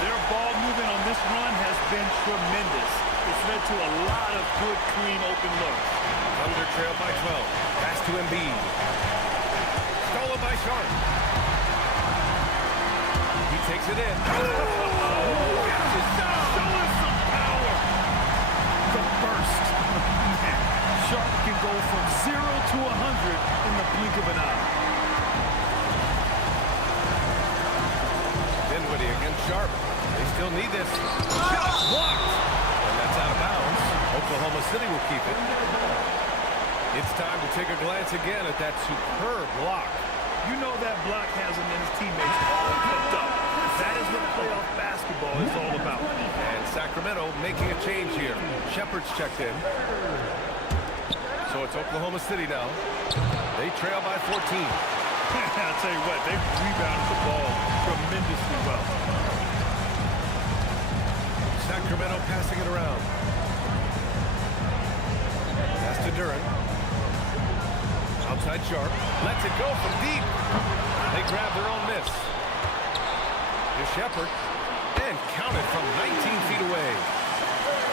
Their ball movement on this run has been tremendous. It's led to a lot of good, clean, open looks. Thunder trail by 12. Pass to Embiid. Stolen by Sharp. He takes it in. Show us some power. The burst. Sharp can go from 0 to 100 in the blink of an eye. Dinwiddie against Sharp. They still need this. Shot blocked. And that's out of bounds. Oklahoma City will keep it. It's time to take a glance again at that superb block. You know that block has him and his teammates all pumped up. That is what playoff basketball is all about. And Sacramento making a change here. Shepard's checked in. So it's Oklahoma City now. They trail by 14. I'll tell you what, they've rebounded the ball tremendously well. Sacramento passing it around. Pass to Duran. Outside Sharp. Lets it go from deep. They grab their own miss. To Shepard. And counted from 19 feet away.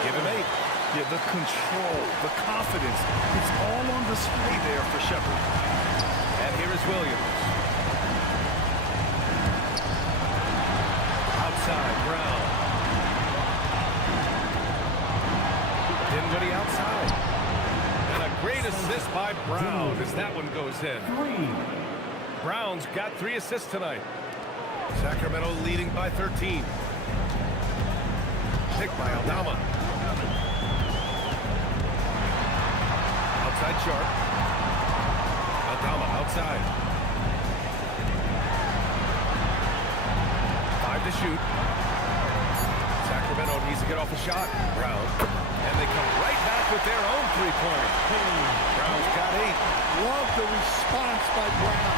Give him 8. Yeah, the control, the confidence, it's all on display there for Shepard. And here is Williams. Outside, Brown. Dinwiddie outside. And a great assist by Brown as that one goes in. Brown's got 3 assists tonight. Sacramento leading by 13. Picked by Aldama. Outside Sharp. Aldama outside. 5 to shoot. Sacramento needs to get off the shot. Brown. And they come right back with their own 3-pointer. Brown's got 8. Love the response by Brown.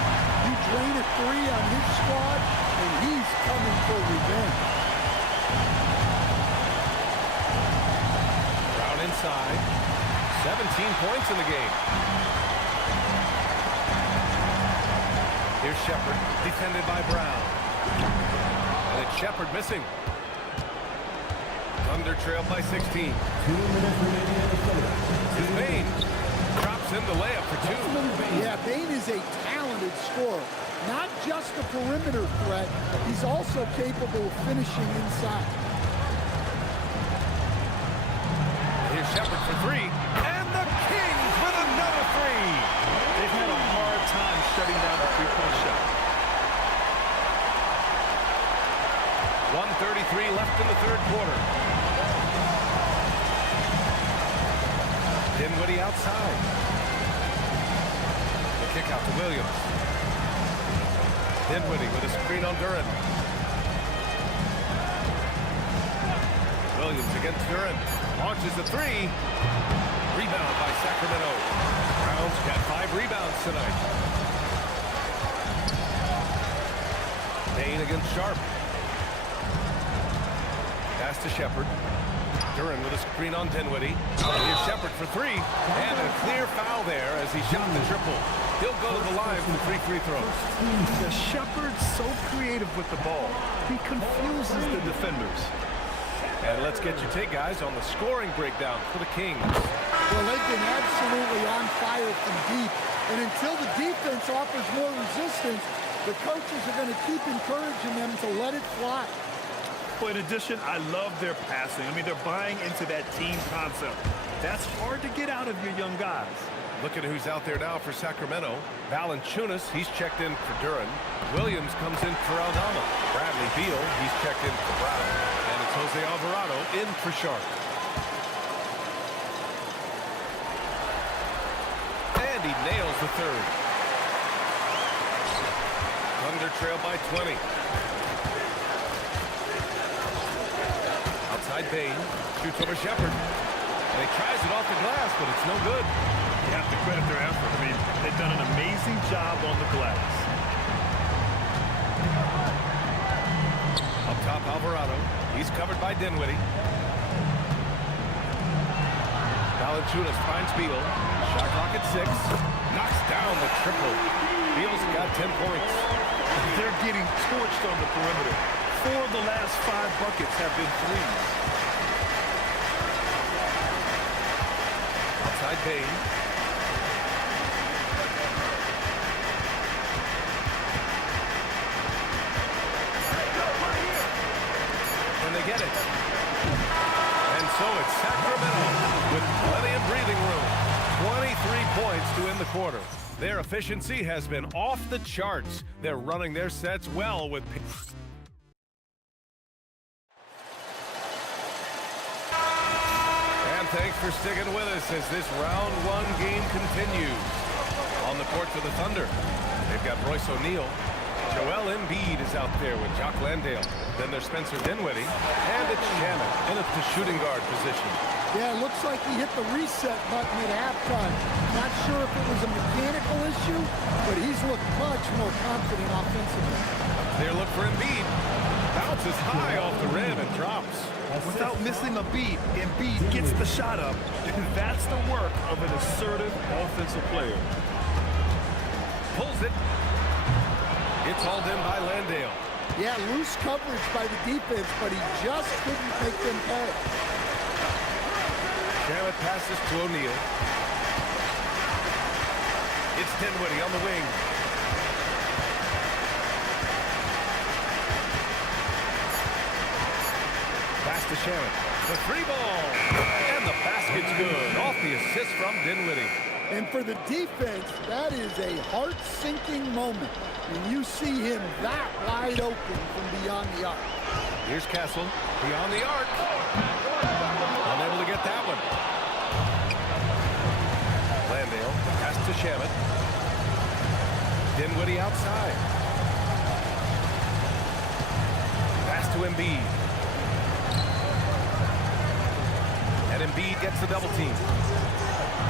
You drain a 3 on his squad, and he's coming for revenge. Brown inside. 17 points in the game. Here's Shepard, defended by Brown. And it's Shepard missing. Thunder trailed by 16. 2 minutes remaining in the third. Bain drops in the layup for 2. Yeah, Bain is a talented scorer. Not just a perimeter threat, he's also capable of finishing inside. Here's Shepard for 3. And the Kings with another 3. They've had a hard time shutting down the three-point shot. 1:33 left in the third quarter. Dinwiddie outside. The kick out to Williams. Dinwiddie with a screen on Duran. Williams against Duran. Launches the three. Rebound by Sacramento. Browns got 5 rebounds tonight. Payne against Sharp. Pass to Shepard. Duran with a screen on Dinwiddie. Here's Shepard for 3. And a clear foul there as he shot the triple. He'll go to the line for 3 free throws. The Shepard's so creative with the ball. He confuses the defenders. And let's get your take, guys, on the scoring breakdown for the Kings. Well, they've been absolutely on fire from deep. And until the defense offers more resistance, the coaches are going to keep encouraging them to let it fly. Well, in addition, I love their passing. I mean, they're buying into that team concept. That's hard to get out of your young guys. Look at who's out there now for Sacramento. Valanciunas, he's checked in for Duran. Williams comes in for Aldama. Bradley Beal, he's checked in for Brown. And it's Jose Alvarado in for Sharp. And he nails the third. Thunder trail by 20. Outside Payne, shoots over Shepard. And he tries it off the glass, but it's no good. You have to credit their effort. I mean, they've done an amazing job on the glass. Up top, Alvarado. He's covered by Dinwiddie. Valanciunas finds Beal. Shot clock at 6. Knocks down the triple. Beal's got 10 points. They're getting torched on the perimeter. 4 of the last 5 buckets have been threes. Outside Payne. And they get it. And so it's Sacramento with plenty of breathing room. 23 points to end the quarter. Their efficiency has been off the charts. They're running their sets well with... And thanks for sticking with us as this round 1 game continues. On the court for the Thunder, they've got Royce O'Neal. Joel Embiid is out there with Jock Landale. Then there's Spencer Dinwiddie. And it's Shannon in at the shooting guard position. Yeah, it looks like he hit the reset button at halftime. Not sure if it was a mechanical issue, but he's looked much more confident offensively. Clear look for Embiid. Bounces high off the rim and drops. Without missing a beat, Embiid gets the shot up. And that's the work of an assertive offensive player. Pulls it. It's hauled in by Landale. Yeah, loose coverage by the defense, but he just couldn't make them pay. Shannon passes to O'Neal. It's Dinwiddie on the wing. Pass to Shannon. The 3 ball. And the basket's good. Off the assist from Dinwiddie. And for the defense, that is a heart-sinking moment when you see him that wide open from beyond the arc. Here's Castle beyond the arc. Unable to get that one. Landale pass to Shannon. Dinwiddie outside. Pass to Embiid. And Embiid gets the double team.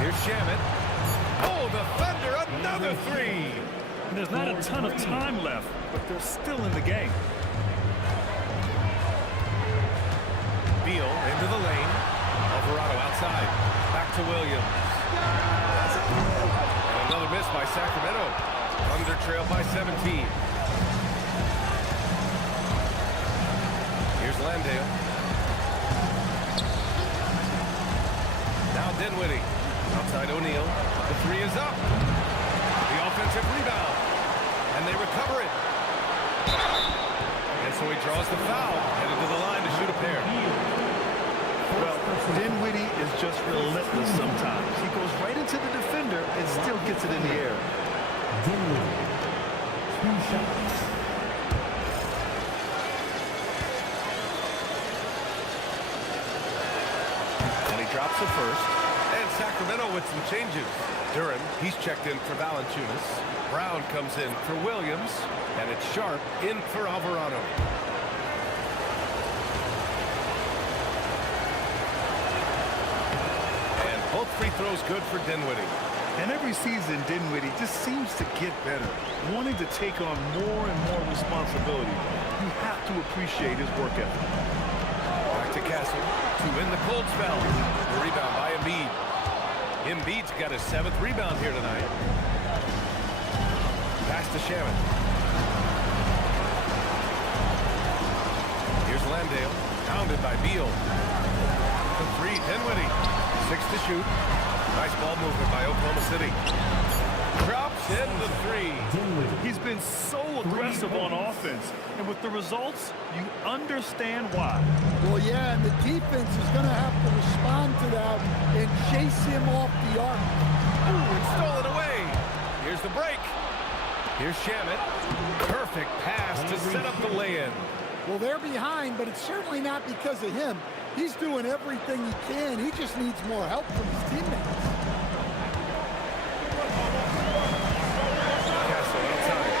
Here's Shannon. Oh, the Thunder, another 3. And there's not a ton of time left, but they're still in the game. Beal into the lane. Alvarado outside. Back to Williams. And another miss by Sacramento. Thunder trail by 17. Here's Landale. Now Dinwiddie. Outside O'Neal. The 3 is up. The offensive rebound. And they recover it. And so he draws the foul. Headed to the line to shoot a pair. Well, Dinwiddie is just relentless sometimes. He goes right into the defender and still gets it in the air. Dinwiddie, 2 shots. And he drops the first. And Sacramento with some changes. Duran, he's checked in for Valanciunas. Brown comes in for Williams. And it's Sharp in for Alvarado. And both free throws good for Dinwiddie. And every season, Dinwiddie just seems to get better, wanting to take on more and more responsibility. You have to appreciate his work ethic. Back to Castle to win the cold spell. The rebound by Embiid. Embiid's got his 7th rebound here tonight. Pass to Shaman. Here's Landale, pounded by Beal. The 3, Dinwiddie. 6 to shoot. Nice ball movement by Oklahoma City. Drops in the 3. He's been so aggressive on offense, and with the results, you understand why. Well, yeah, and the defense is going to have to respond to that and chase him off the arc. Ooh, it's stolen away. Here's the break. Here's Shamet. Perfect pass to set up the lay-in. Well, they're behind, but it's certainly not because of him. He's doing everything he can. He just needs more help from his teammates. Castle outside.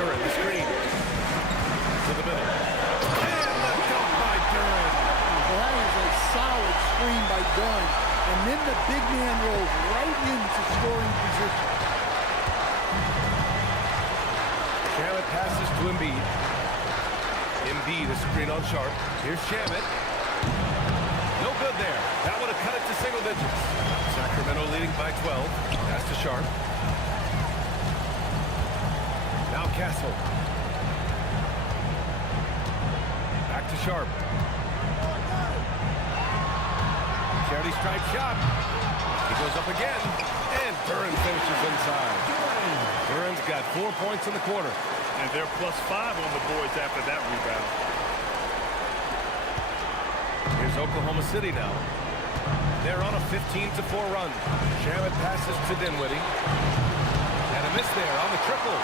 Duran, the screen. To the middle. And the dunk by Duran. Well, that is a solid screen by Duran. And then the big man rolls right into scoring position. Shamet passes to Embiid. Embiid, a screen on Sharp. Here's Shamet. No good there. That would have cut it to single digits. Sacramento leading by 12. Pass to Sharp. Now Castle. Back to Sharp. Charity stripe shot. He goes up again. And Duran finishes inside. Duran's got 4 points in the quarter. And they're +5 on the boards after that rebound. Here's Oklahoma City now. They're on a 15-4 run. Shamet passes to Dinwiddie. And a miss there on the triple.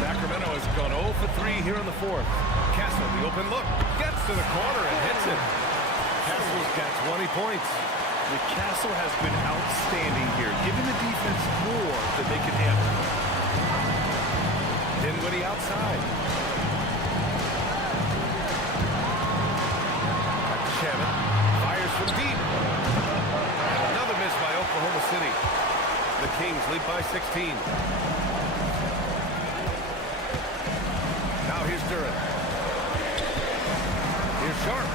Sacramento has gone 0 for 3 here in the 4th. Castle, the open look. Gets to the corner and hits it. Castle's got 20 points. The Castle has been outstanding here, giving the defense more than they can handle. Dinwiddie outside. Back to Shamet. Fires from deep. And another miss by Oklahoma City. The Kings lead by 16. Now here's Duran. Here's Sharp.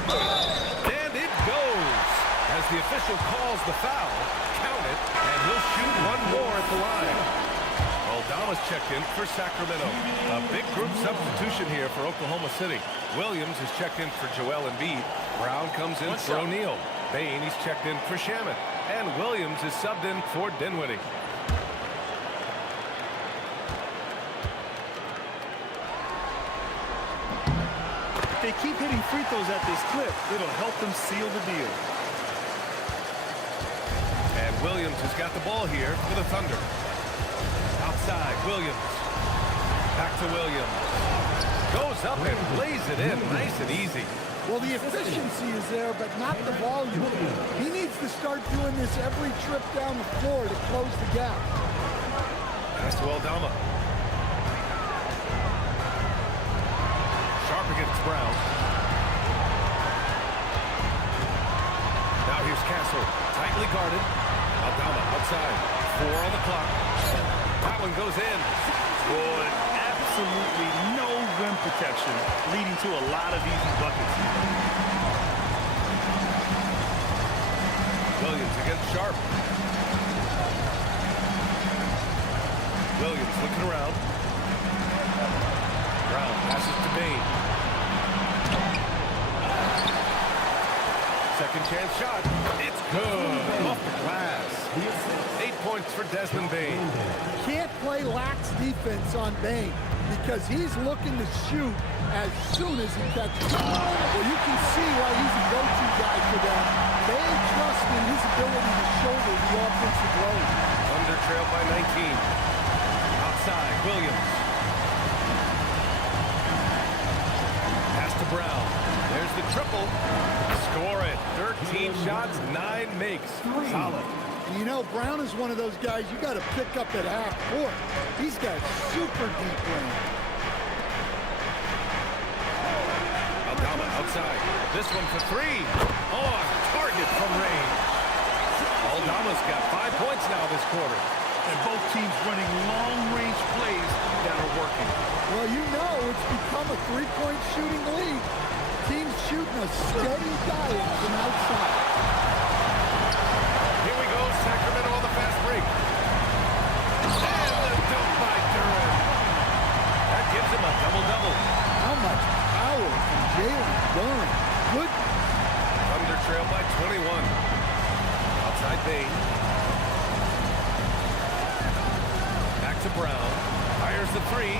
And it goes. As the official calls the foul, count it, and he'll shoot one more at the line. Aldama's checked in for Sacramento. A big group substitution here for Oklahoma City. Williams is checked in for Joel Embiid. Brown comes in for O'Neal. Bain, he's checked in for Shamet. And Williams is subbed in for Dinwiddie. If they keep hitting free throws at this clip, it'll help them seal the deal. And Williams has got the ball here for the Thunder. Outside, Williams. Back to Williams. Goes up and lays it in. Nice and easy. Well, the efficiency is there, but not the volume. He needs to start doing this every trip down the floor to close the gap. Pass to Aldama. Sharp against Brown. Now here's Castle. Tightly guarded. Aldama outside. 4 on the clock. That one goes in. Boy, absolutely no rim protection, leading to a lot of easy buckets. Williams against Sharp. Williams looking around. Brown passes to Bain. Second chance shot. It's good. Off the glass. 8 points for Desmond Bain. Can't play lax defense on Bain because he's looking to shoot as soon as he catches it. Well, you can see why he's a go-to guy for them. They trust in his ability to shoulder the offensive load. Thunder trail by 19. Outside, Williams. Pass to Brown. There's the triple. Score it. 13 shots, 9 makes. Solid. You know, Brown is one of those guys you got to pick up at half court. He's got super deep range. Aldama outside. This one for 3. On target from range. Aldama's got 5 points now this quarter. And both teams running long-range plays that are working. Well, you know it's become a three-point shooting league. Teams shooting a steady diet from outside. Here we go, Sacramento on the fast break. And the dunk by Duran. That gives him a double-double. How much power from Jalen Duran. Good. Thunder trail by 21. Outside Bain. Back to Brown. Fires the 3.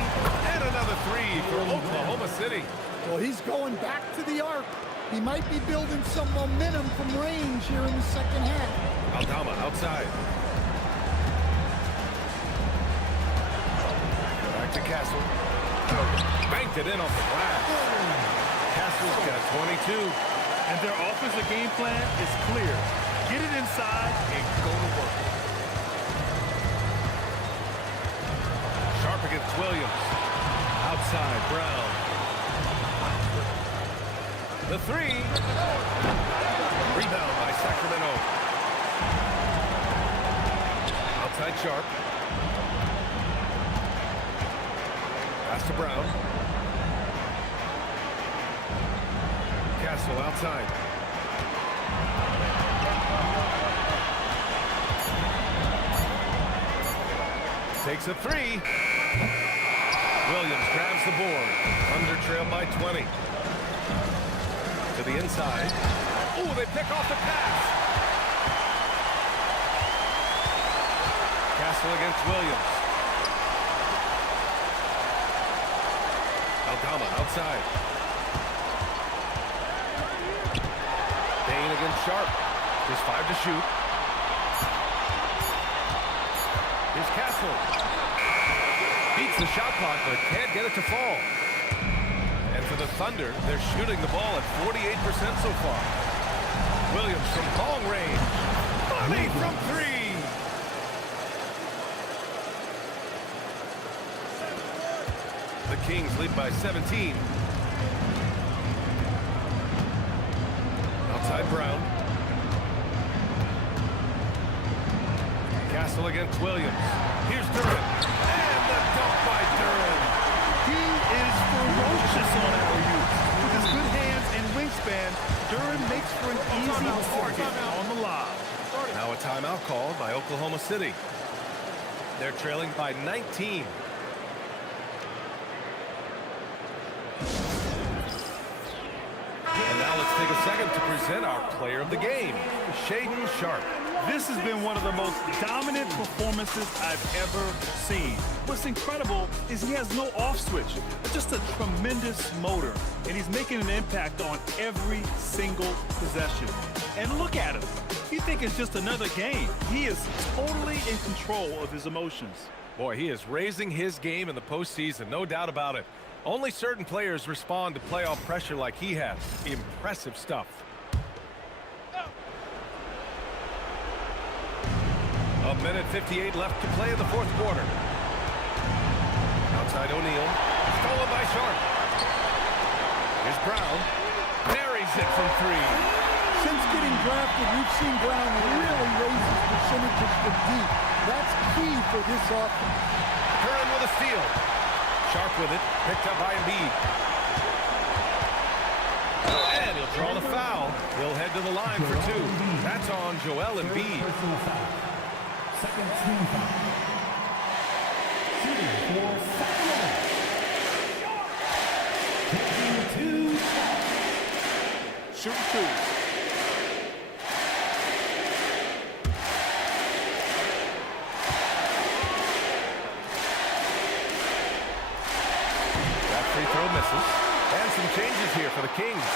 And another 3 for Oklahoma City. Well, he's going back to the arc. He might be building some momentum from range here in the second half. Aldama outside. Back to Castle. Banked it in off the glass. Castle's got 22. And their offensive game plan is clear. Get it inside and go to work. Sharp against Williams. Outside, Brown. The 3. Rebound by Sacramento. Outside Sharp. Pass to Brown. Castle outside. Takes a 3. Williams grabs the board. Thunder trail by 20. To the inside. Ooh, they pick off the pass. Castle against Williams. Aldama outside. Bain against Sharp. Just 5 to shoot. Here's Castle. Beats the shot clock, but can't get it to fall. And for the Thunder, they're shooting the ball at 48% so far. Williams from long range. Money from 3. The Kings lead by 17. Outside Brown. Castle against Williams. Here's Duran. And the dunk by Duran. He is ferocious on alley-oops. With his good hands and wingspan, Duran makes for an easy target on the lob. Now a timeout called by Oklahoma City. They're trailing by 19. And now let's take a second to present our player of the game, Shaedon Sharp. This has been one of the most dominant performances I've ever seen. What's incredible is he has no off switch, but just a tremendous motor, and he's making an impact on every single possession. And look at him. You think it's just another game. He is totally in control of his emotions. Boy, he is raising his game in the postseason, no doubt about it. Only certain players respond to playoff pressure like he has. Impressive stuff. A minute 58 left to play in the fourth quarter. Outside O'Neal. Stolen by Sharp. Here's Brown. Buries it from 3. Since getting drafted, we've seen Brown really raise his percentages from deep. That's key for this offense. Curran with a steal. Sharp with it. Picked up by Embiid. And he'll draw the foul. He'll head to the line for 2. That's on Joel Embiid. Second team foul. Shooting for Sacramento. Taking 2 shots. Shooting 2. That free throw misses. And some changes here for the Kings.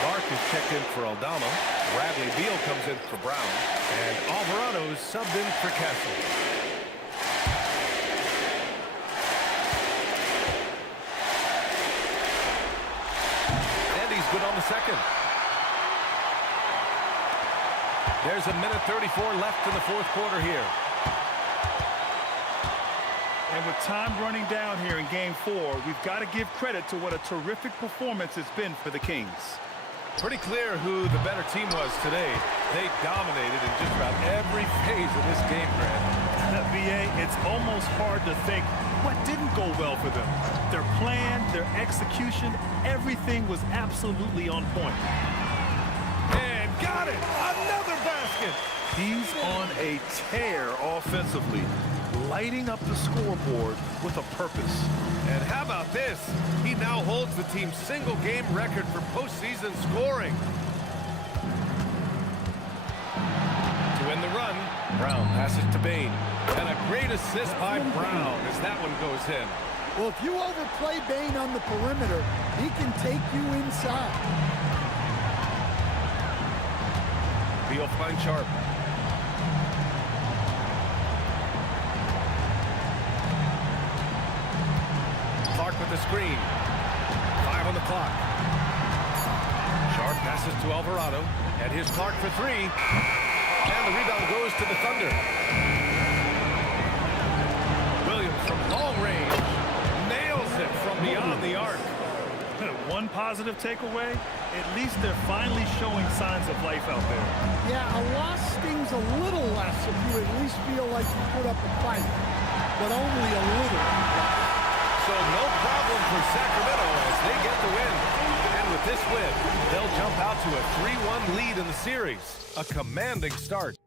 Clark is checked in for Aldama. Bradley Beal comes in for Brown. And Alvarado's subbed in for Castle. And he's good on the second. There's a minute 34 left in the fourth quarter here. And with time running down here in Game 4, we've got to give credit to what a terrific performance it's been for the Kings. Pretty clear who the better team was today. They dominated in just about every phase of this game, Grant. BA, it's almost hard to think what didn't go well for them. Their plan, their execution, everything was absolutely on point. And got it! Another basket! He's on a tear offensively, lighting up the scoreboard with a purpose. And how about this? He now holds the team's single-game record for postseason scoring. To win the run, Brown passes to Bain. And a great assist by Brown as that one goes in. Well, if you overplay Bain on the perimeter, he can take you inside. Beal finds Sharp. Clark with the screen. 5 on the clock. Sharp passes to Alvarado. And here's Clark for 3. And the rebound goes to the Thunder. Williams from long range nails it from beyond the arc. One positive takeaway, at least they're finally showing signs of life out there. Yeah, a loss stings a little less if you at least feel like you put up a fight, but only a little. So no problem for Sacramento as they get the win. And with this win, they'll jump out to a 3-1 lead in the series. A commanding start.